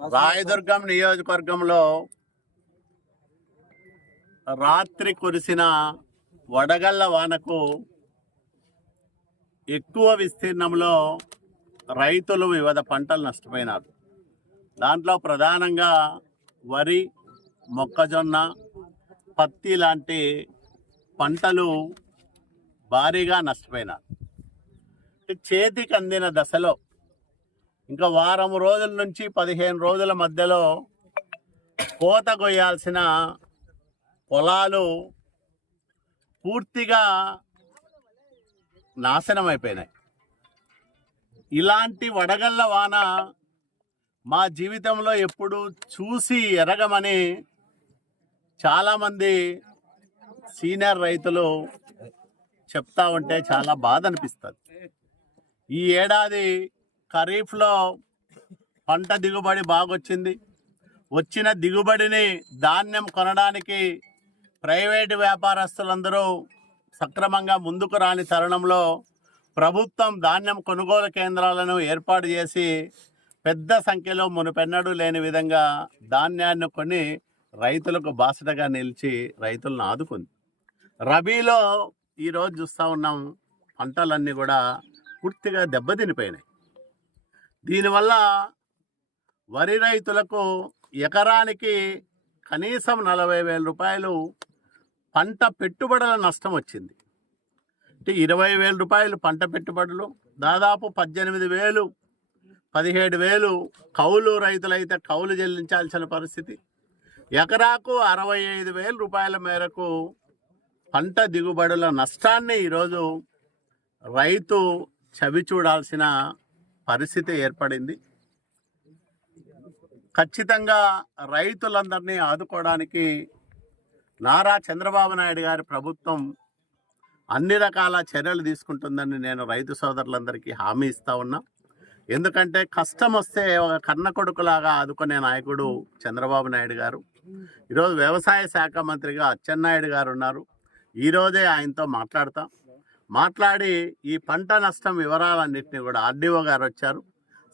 రాయదుర్గం నియోజకవర్గంలో రాత్రి కురిసిన వడగళ్ల వానకు ఎక్కువ విస్తీర్ణంలో రైతులు వివిధ పంటలు నష్టపోయినారు. దాంట్లో ప్రధానంగా వరి, మొక్కజొన్న, పత్తి లాంటి పంటలు భారీగా నష్టపోయినారు. చేతికి అందిన దశలో ఇంకా వారం రోజుల నుంచి 15 రోజుల మధ్యలో కోత కొయ్యాల్సిన పొలాలు పూర్తిగా నాశనం అయిపోయినాయి. ఇలాంటి వడగళ్ల వాన మా జీవితంలో ఎప్పుడు చూసి ఎరగమని చాలామంది సీనియర్ రైతులు చెప్తా ఉంటే చాలా బాధ అనిపిస్తుంది. ఈ ఏడాది ఖరీఫ్లో పంట దిగుబడి బాగొచ్చింది. వచ్చిన దిగుబడిని ధాన్యం కొనడానికి ప్రైవేటు వ్యాపారస్తులందరూ సక్రమంగా ముందుకు రాని తరుణంలో ప్రభుత్వం ధాన్యం కొనుగోలు కేంద్రాలను ఏర్పాటు చేసి పెద్ద సంఖ్యలో మునుపెన్నడూ లేని విధంగా ధాన్యాన్ని కొని రైతులకు బాసటగా నిలిచి రైతులను ఆదుకుంది. రబీలో ఈరోజు చూస్తూ ఉన్నాం, పంటలన్నీ కూడా పూర్తిగా దెబ్బతినిపోయినాయి. దీనివల్ల వరి రైతులకు ఎకరానికి కనీసం 40,000 రూపాయలు పంట పెట్టుబడుల నష్టం వచ్చింది. అంటే 20,000 రూపాయలు పంట పెట్టుబడులు, దాదాపు 18,000, 17,000 కౌలు రైతులైతే కౌలు చెల్లించాల్సిన పరిస్థితి. ఎకరాకు 65,000 రూపాయల మేరకు పంట దిగుబడుల నష్టాన్ని ఈరోజు రైతు చవి చూడాల్సిన పరిస్థితి ఏర్పడింది. ఖచ్చితంగా రైతులందరినీ ఆదుకోవడానికి నారా చంద్రబాబు నాయుడు గారి ప్రభుత్వం అన్ని రకాల చర్యలు తీసుకుంటుందని నేను రైతు సోదరులందరికీ హామీ ఇస్తా ఉన్నా. ఎందుకంటే కష్టం వస్తే ఒక కన్న కొడుకులాగా ఆదుకునే నాయకుడు చంద్రబాబు నాయుడు గారు. ఈరోజు వ్యవసాయ శాఖ మంత్రిగా అచ్చెన్నాయుడు గారు ఉన్నారు. ఈరోజే ఆయనతో మాట్లాడి ఈ పంట నష్టం వివరాలన్నింటినీ కూడా ఆర్డీఓ గారు వచ్చారు.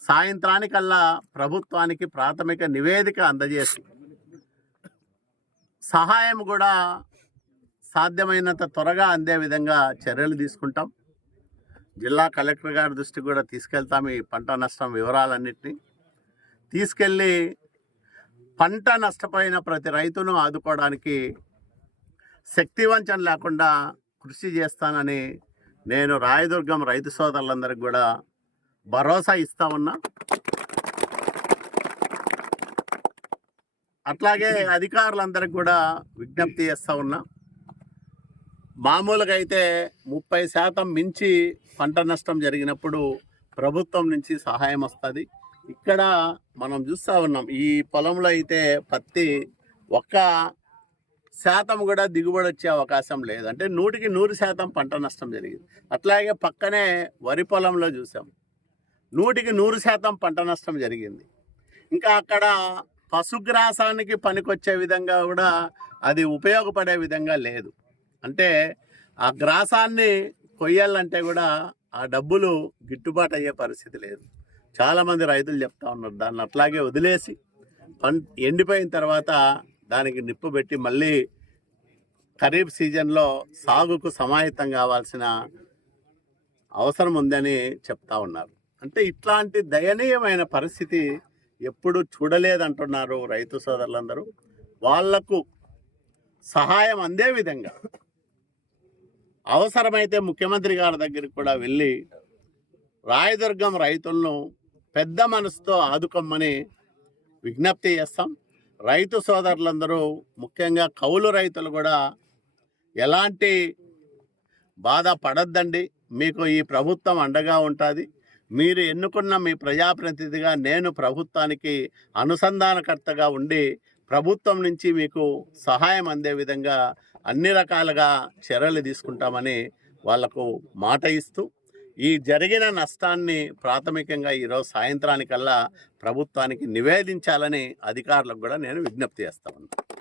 సాయంత్రానికల్లా ప్రభుత్వానికి ప్రాథమిక నివేదిక అందజేసి సహాయం కూడా సాధ్యమైనంత త్వరగా అందే విధంగా చర్యలు తీసుకుంటాం. జిల్లా కలెక్టర్ గారి దృష్టికి కూడా తీసుకెళ్తాం. ఈ పంట నష్టం వివరాలన్నింటినీ తీసుకెళ్ళి పంట నష్టపోయిన ప్రతి రైతును ఆదుకోవడానికి శక్తివంచన లేకుండా కృషి చేస్తానని నేను రాయదుర్గం రైతు సోదరులందరికీ కూడా భరోసా ఇస్తా ఉన్నా. అట్లాగే అధికారులందరికీ కూడా విజ్ఞప్తి చేస్తూ ఉన్నా. మామూలుగా అయితే 30% మించి పంట నష్టం జరిగినప్పుడు ప్రభుత్వం నుంచి సహాయం వస్తుంది. ఇక్కడ మనం చూస్తూ ఉన్నాం, ఈ పొలంలో అయితే పత్తి 1% కూడా దిగుబడి వచ్చే అవకాశం లేదు. అంటే 100కి 100% పంట నష్టం జరిగింది. అట్లాగే పక్కనే వరి పొలంలో చూసాం, 100కి 100% పంట నష్టం జరిగింది. ఇంకా అక్కడ పశుగ్రాసానికి పనికొచ్చే విధంగా కూడా అది ఉపయోగపడే విధంగా లేదు. అంటే ఆ గ్రాసాన్ని కొయ్యాలంటే కూడా ఆ డబ్బులు గిట్టుబాటు అయ్యే పరిస్థితి లేదు. చాలామంది రైతులు చెప్తా ఉన్నారు, దాన్ని అట్లాగే వదిలేసి ఎండిపోయిన తర్వాత దానికి నిప్పు పెట్టి మళ్ళీ ఖరీఫ్ సీజన్లో సాగుకు సమాహితం కావాల్సిన అవసరం ఉందని చెప్తా ఉన్నారు. అంటే ఇట్లాంటి దయనీయమైన పరిస్థితి ఎప్పుడు చూడలేదంటున్నారు రైతు సోదరులందరూ. వాళ్లకు సహాయం అందే విధంగా అవసరమైతే ముఖ్యమంత్రి గారి దగ్గరికి కూడా వెళ్ళి రాయదుర్గం రైతులను పెద్ద మనసుతో ఆదుకోమని విజ్ఞప్తి చేస్తాం. రైతు సోదరులందరూ, ముఖ్యంగా కౌలు రైతులు కూడా ఎలాంటి బాధ పడద్దండి. మీకు ఈ ప్రభుత్వం అండగా ఉంటుంది. మీరు ఎన్నుకున్న మీ ప్రజాప్రతినిధిగా నేను ప్రభుత్వానికి అనుసంధానకర్తగా ఉండి ప్రభుత్వం నుంచి మీకు సహాయం అందే విధంగా అన్ని రకాలుగా చర్యలు తీసుకుంటామని వాళ్లకు మాట ఇస్తూ, ఈ జరిగిన నష్టాన్ని ప్రాథమికంగా ఈరోజు సాయంత్రానికల్లా ప్రభుత్వానికి నివేదించాలని అధికారులకు కూడా నేను విజ్ఞప్తి చేస్తా ఉన్నాను.